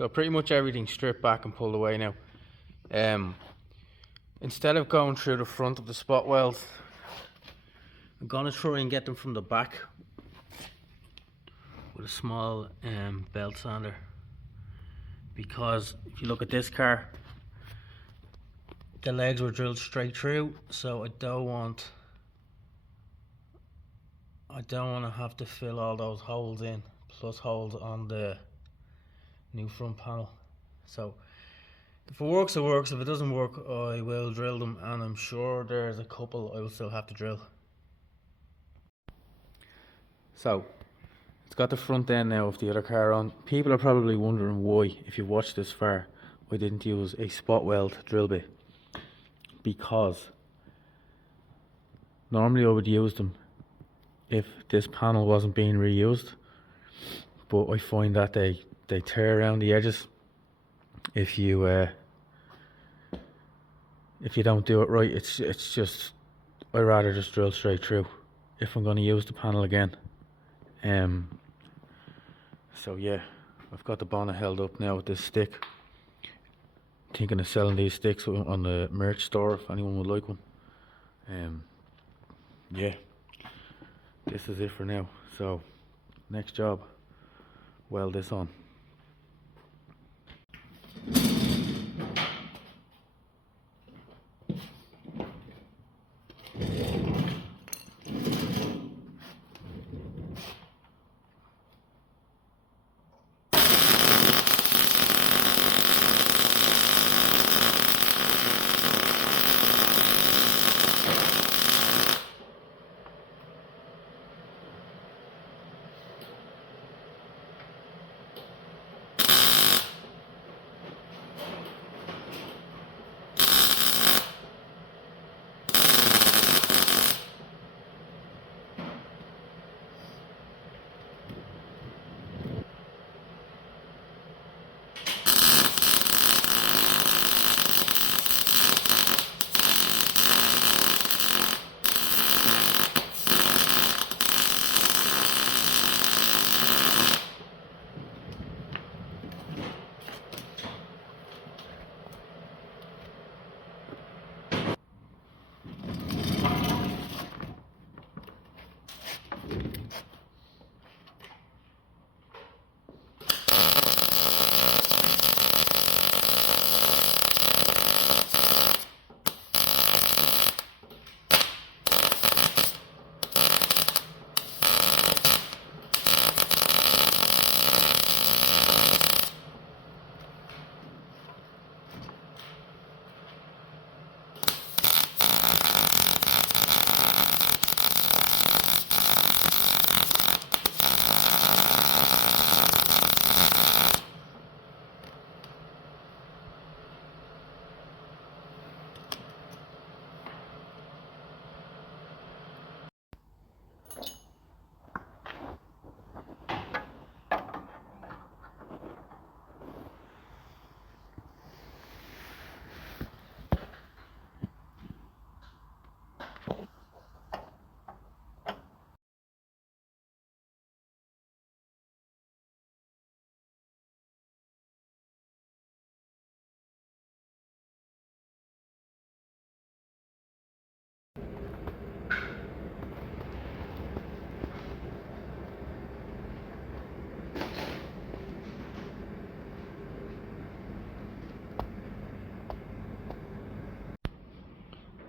So pretty much everything's stripped back and pulled away now. Instead of going through the front of the spot welds, I'm gonna try and get them from the back with a small belt sander, because if you look at this car, the legs were drilled straight through, so I don't want to have to fill all those holes in, plus holes on the new front panel. So if it works, it works. If it doesn't work, I will drill them, and I'm sure there's a couple I will still have to drill. So it's got the front end now of the other car on. People are probably wondering why, if you watched this far, I didn't use a spot weld drill bit. Because normally I would use them if this panel wasn't being reused, but I find that they tear around the edges if you don't do it right. It's just, I'd rather just drill straight through if I'm going to use the panel again. So yeah, I've got the bonnet held up now with this stick. Thinking of selling these sticks on the merch store if anyone would like one. Yeah, this is it for now. So next job, weld this on.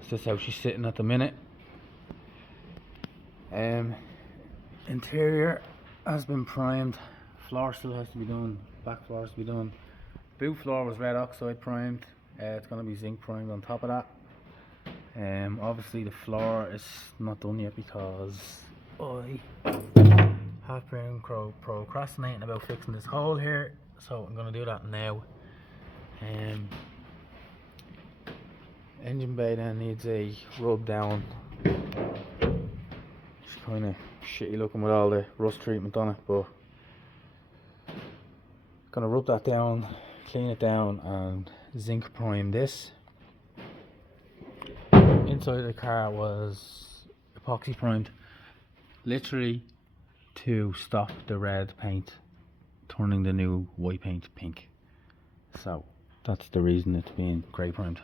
This is how she's sitting at the minute. Interior has been primed. Floor still has to be done. Back floor has to be done. Boot floor was red oxide primed. It's going to be zinc primed on top of that. Obviously the floor is not done yet because I have been procrastinating about fixing this hole here, so I'm going to do that now. Engine bay then needs a rub down. It's kind of shitty looking with all the rust treatment on it, but gonna rub that down, clean it down, and zinc prime this. Inside of the car was epoxy primed, literally to stop the red paint turning the new white paint pink. So that's the reason it's being grey primed.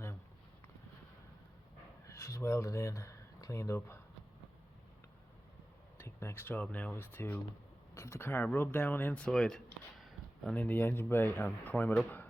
Now, she's welded in, cleaned up. I think next job now is to give the car a rub down inside and in the engine bay and prime it up.